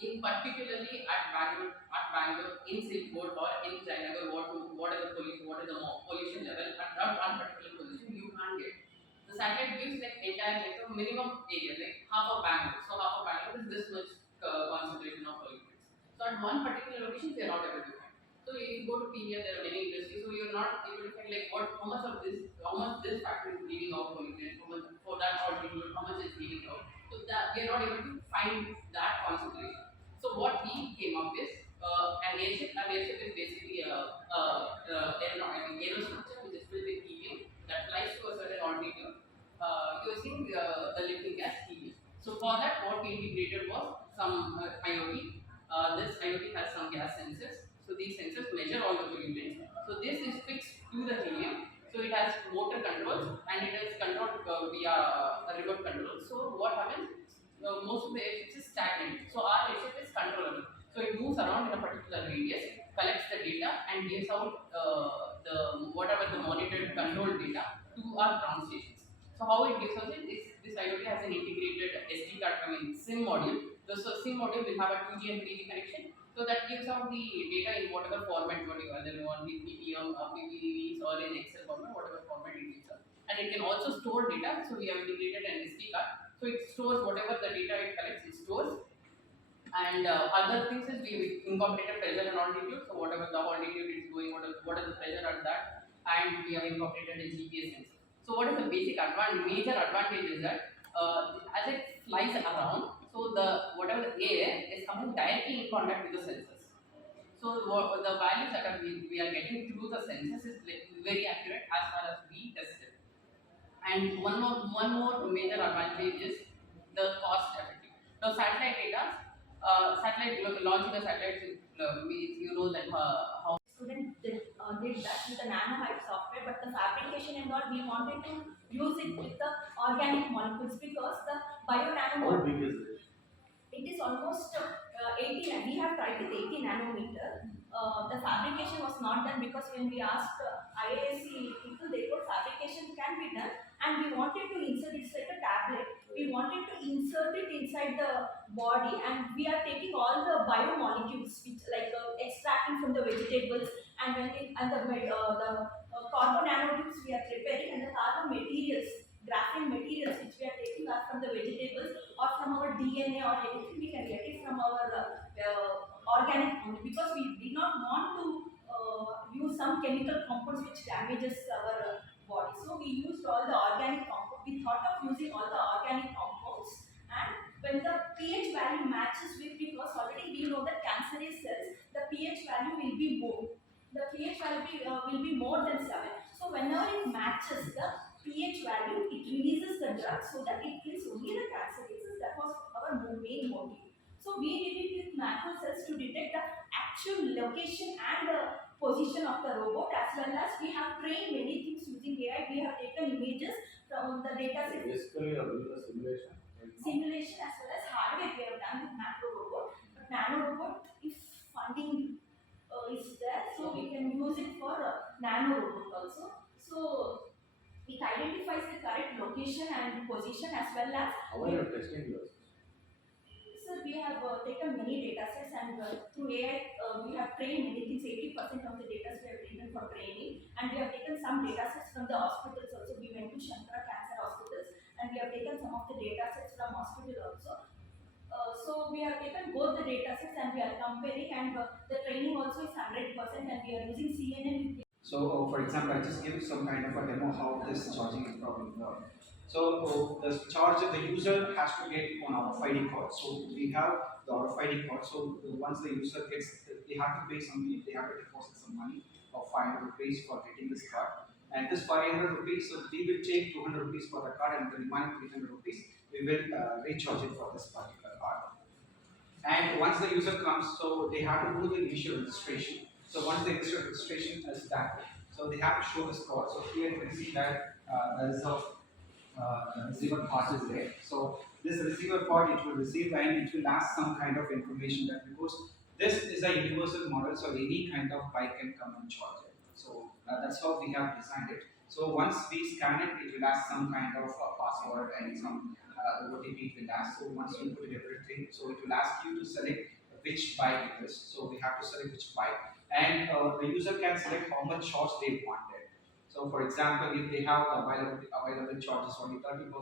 in particularly at Bangalore in Silk Road or in Jayanagar, what is the pollution level at that one particular position you can't get. The satellite gives like entire like a minimum area, like half of Bangalore. So half of Bangalore is this much concentration of pollutants. So at one particular location they are not able to find. So if you go to PVR, there are many industries, so you're not able to find like how much of how much this factory is leaving out pollutants, how much for that altitude, how much is leaving out. So that we are not able to find that concentration. So what we came up with, an airship is basically aerostructure which is filled with helium that flies to a certain altitude using the liquid gas helium. So for that, what we integrated was some IoT. This IoT has some gas sensors. So these sensors measure all the pollutants. So this is fixed to the helium. So it has motor controls and it is controlled via a remote control. So what happens? Most of the airships is stagnant. So our airship is controllable. So it moves around in a particular radius, collects the data, and gives out the whatever the monitored control data to our ground stations. So how it gives us it is this IoT has an integrated SD card, SIM module. The SIM module will have a 2G and 3G connection. So that gives out the data in whatever format, whether you want the PPM, PPVs, or in Excel format, whatever format it gives us. And it can also store data. So we have integrated an SD card. So it stores whatever the data it collects, it stores. And other things is we incorporated pressure and altitude. So whatever the altitude is going, what is the pressure at that, and we have incorporated a GPS sensor. So what is the basic major advantage is that as it flies around, so the whatever the air is coming directly in contact with the sensors. So the values that we are getting through the sensors is very accurate as far as we tested. And one more major advantage is the cost effective. Now satellite data, launching a satellite, you know that how student did that with the nanohype software, but the fabrication and all we wanted to use it with the organic molecules because the bio How nano big is it? it is almost 80. We have tried with 80 nanometer. The fabrication was not done because when we asked IISc people, they told fabrication can be done, and we wanted to insert it's like a tablet. We wanted to insert it inside the body, and we are taking all the biomolecules, which like extracting from the vegetables, and when it, and the carbon nanotubes we are preparing, and the carbon materials, graphene materials which we are taking are from the vegetables or from our DNA or anything. We can get it from our organic only because we did not want to use some chemical compounds which damages our body. So we used all the organic compounds. We thought of using all the organic compounds, and when the pH value matches with, because already we know that cancerous cells, the pH value will be more. The pH value will be more than 7. So whenever it matches the pH value, it releases the drug so that it kills only the cancer cases. That was our main motive. So we did it with macro cells to detect the actual location and the position of the robot, as well as we have trained many things using AI. We have taken images from the data set. Basically, you're doing a simulation. Simulation as well as hardware we have done with macro robot. But nano robot, if funding is there, so we can use it for nano robot also. So it identifies the correct location and position as well as. How are you testing yours? So we have taken many data sets, and through AI we have trained many things. 80% of the data we have taken for training, and we have taken some data sets from the hospitals also. We went to Shankara Cancer Hospitals, and we have taken some of the data sets from hospital also. So we have taken both the data sets and we are comparing, and the training also is 100%, and we are using CNN with. So, for example, I just give some kind of a demo how this charging problem works. So, the charge the user has to get an RFID code. So, we have the RFID code. So, once the user gets, they have to pay some, they have to deposit some money of 500 rupees for getting this card. And this 500 rupees, so we will take 200 rupees for the card, and the remaining 300 rupees we will recharge it for this particular card. And once the user comes, so they have to do the initial registration. So once the initial registration is done, so they have to show this code. So here you can see that the receiver part is there. So this receiver part, it will receive and it will ask some kind of information that, because this is a universal model, so any kind of bike can come and charge it. So that's how we have designed it. So once we scan it, it will ask some kind of password and some OTP it will ask. So once you put in everything, so it will ask you to select which bike it is. So we have to select which bike, and the user can select how much charge they wanted. So for example, if they have available charges only 30%,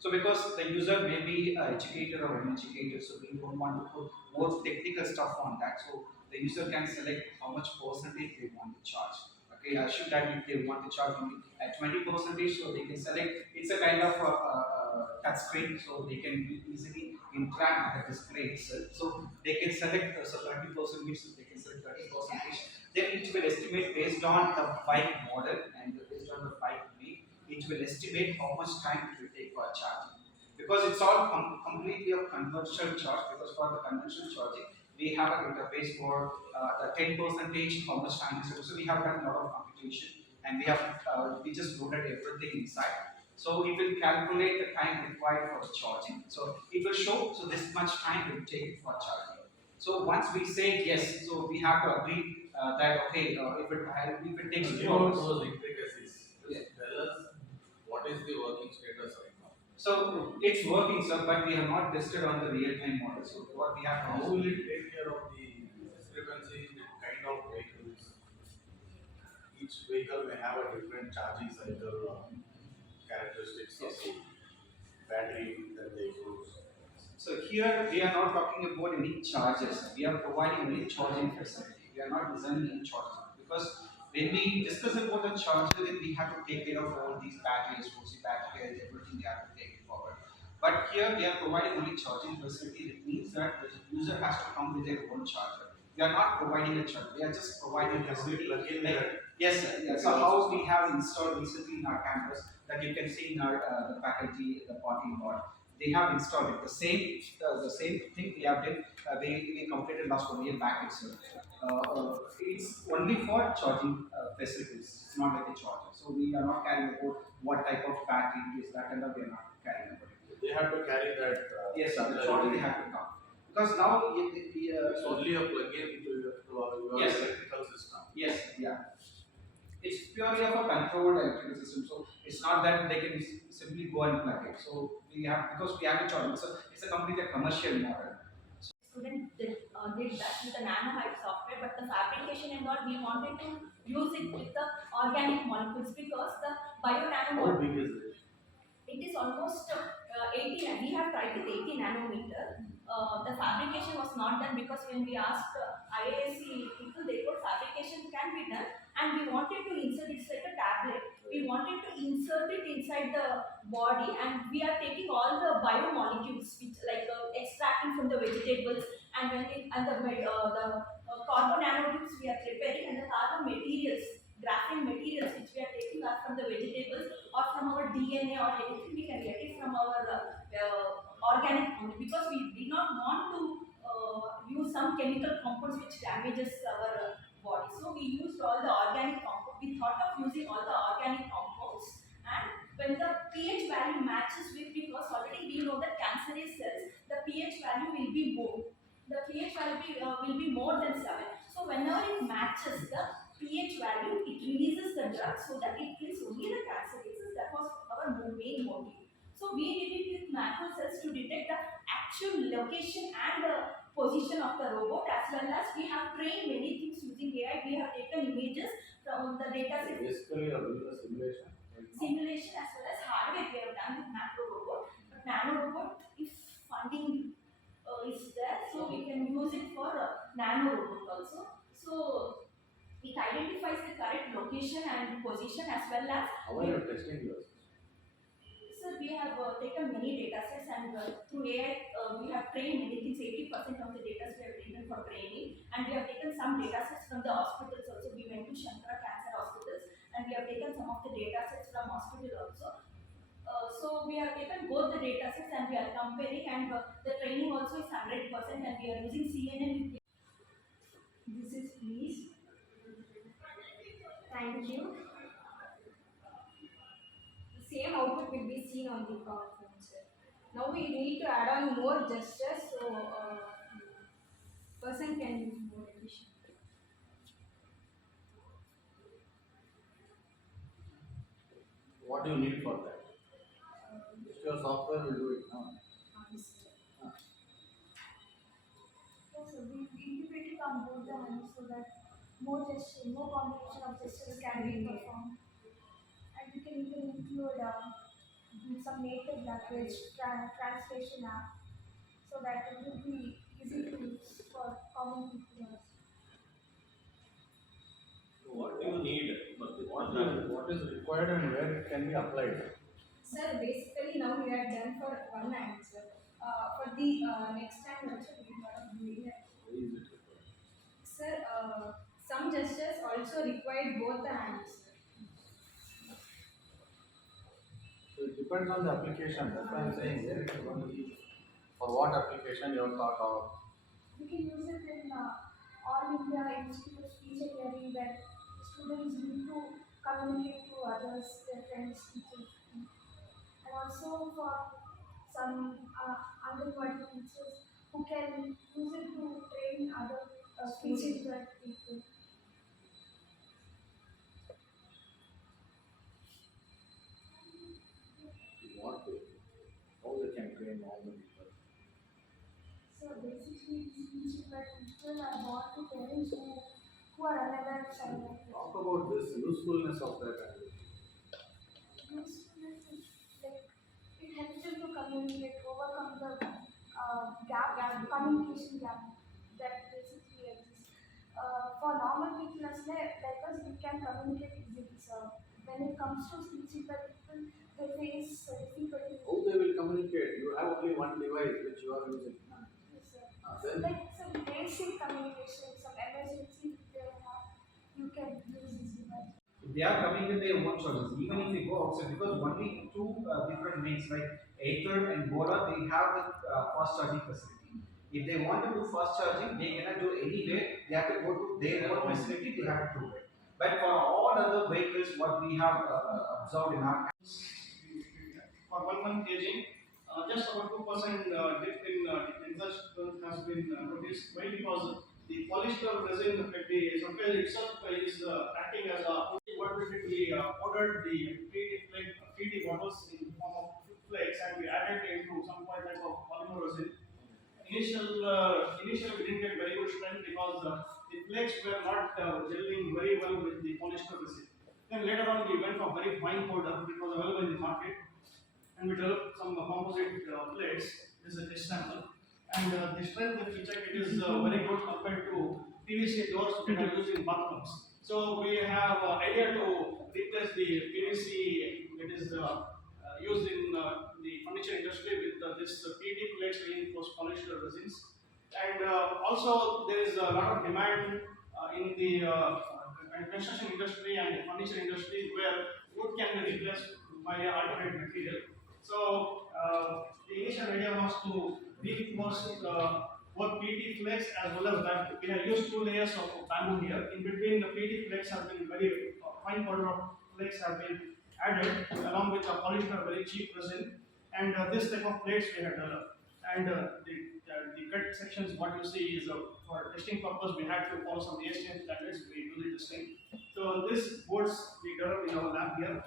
so because the user may be educated or uneducated, so we don't want to put more technical stuff on that. So the user can select how much percentage they want to charge. Okay, assume that if they want to charge only at 20%, so they can select. It's a kind of touch screen, so they can easily interact with the display itself. So they can select so 30%, so they can select 30%. Then it will estimate based on the bike model and based on the bike make, it will estimate how much time it will take for charging. Because it's all completely a conventional charge, because for the conventional charging, we have an interface for the 10%, how much time is it. So we have done a lot of computation, and we just loaded everything inside. So it will calculate the time required for the charging. So it will show, so this much time will take for charging. So once we say yes, so we have to agree that okay, if it takes 2 Beyond hours. those intricacies, Yeah. tell us what is the working status right now? So it's working, sir, but we have not tested on the real-time model. So what we have How to will do. it take care of the discrepancy in the kind of vehicles? Each vehicle may have a different charging cycle characteristics of Yes. the battery that they use. So here we are not talking about any charges. We are providing only charging facility. We are not designing any charges, because when we discuss about the charger, then we have to take care of all these batteries, OC batteries, everything we have to take it forward. But here we are providing only charging facility. It means that the user has to come with their own charger. We are not providing a charger. We are just providing Can we facility. plug in Like, that? yes, sir. Yeah. So how we have installed recently in our campus, that you can see in our the faculty, the parking lot, they have installed it. The same thing we have done. We completed last 1 year back itself. It's only for charging facilities. It's not like a charger. So we are not carrying about what type of battery it is, that and that we are not carrying about it. They have to carry that. Yes, sir. The charger charger in. they have to come, because now It's only a plug-in to your Yes. electrical system. yes, yeah. It's purely of a controlled electrical system, so it's not that they can simply go and plug it. So we have, because we have a choice. So it's a completely commercial model. Student did that with the nanohype software, but the fabrication and all, we wanted to use it with the organic molecules, because the bio How nano big is it? it is almost 80, and we have tried with 80 nanometer. The fabrication was not done, because when we asked IASC people, they told fabrication can be done, and we wanted to insert, it's like a tablet. We wanted to insert it inside the body, and we are taking all the biomolecules, which like extracting from the vegetables, and when it, and the carbon nanotubes we are preparing, and the carbon materials, graphene materials which we are taking are from the vegetables or from our DNA or anything. We can get it from our organic food, because we did not want to use some chemical compounds which damages our body. So we used all the organic compounds. We thought of using all the organic compounds, and when the pH value matches with, because already we know that cancerous cells, the pH value will be more. The pH value will be more than 7. So whenever it matches the pH value, it releases the drug so that it kills only the cancer cases. That was our main motive. So we did it with macro cells to detect the actual location and the position of the robot, as well as we have trained many things using AI. We have taken images from the data set Basically, you're doing a simulation. Right now. simulation, as well as hardware we have done with macro robot. But nano robot, if funding is there, so we can use it for nano robot also. So it identifies the correct location and position, as well as How are you testing yours? so we have taken many data sets, and through AI we have trained many things. 80% of the data we have taken for training, and we have taken some data sets from the hospitals also. We went to Shankara Cancer Hospitals, and we have taken some of the data sets from hospital also. So we have taken both the data sets, and we are comparing, and the training also is 100%, and we are using CNN with. This is please. Thank you. The same output will be seen on the PowerPoint, sir. Now we need to add on more gestures, so person can use more efficiently. What do you need for that? Just your software will do it now. Yes, sir. We integrated on both the hands so that more combination of gestures can be performed. And we can even include some native language translation app so that it will be easy to use for common people. What do you need? What is required and where it can be applied? Sir, basically now we are done for one answer. For the next time also we are doing it. Why is it required? Sir, some gestures also require both the hands. So it depends on the application. That's why I'm saying where it is going to be. For what application you have thought of? We can use it in all India Institute of Speech and Hearing that students need to communicate to others, their friends, teachers, and also for some undergraduate teachers who can use it to train other speech impaired people. What way? How they can train normal people? So basically, speech impaired people are born to parents who are unaware of sign language. Talk about this usefulness of that language. Usefulness is like it helps them to communicate, overcome the communication gap that basically exists. For normal people as like us, we can communicate easily. So when it comes to speech impaired people, they face difficulty. How they will communicate? You have only one device which you are using. Yes, sir. Then Like some basic communication, some emergency they have, you can use this device. They are coming with their own choices, even if they go outside, because only two different wings like Aether and Bola, they have the fast charging facility. If they want to do fast charging, they cannot do anywhere. They have to go to their own facility. They have to do it. But for all other vehicles, what we have observed in our for 1 month aging, just about 2% dip in exhaust has been noticed. Why? Because the polyester resin at the surface itself is acting as a what we did, we ordered the 3D bottles in the form of flakes and we added into some point type of polymer resin. Initially we didn't get very good strength because the flakes were not gelling very well with the polyester resin. Then later on we went for very fine powder, it was available in the market, and we developed some composite plates. This is a test sample, and the strength, if you check, it is very good compared to PVC doors that are used in bathrooms. So we have idea to replace the PVC that is used in the furniture industry with this PET plates reinforced polyester resins. And also there is a lot of demand in the construction industry and furniture industry where wood can be replaced by alternate material. So the initial idea was to reinforce both PET flakes as well as bamboo. We have used 2 layers of bamboo here. In between, the PET flakes have been very fine powder of flakes have been added along with a polyester very cheap resin. And this type of plates we have developed. And the cut sections, what you see is for testing purpose, we had to follow some ASTM standards. We do the testing. So this boards we developed in our lab here.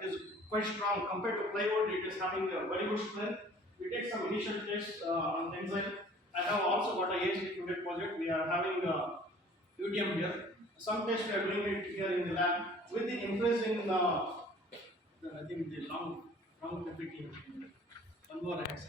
It is quite strong compared to plywood. It is having a very good strength. We take some initial tests on tensile. I have also got a AST project. We are having UDM here. Some tests we are doing it here in the lab with the increase in I think the long longevity. One more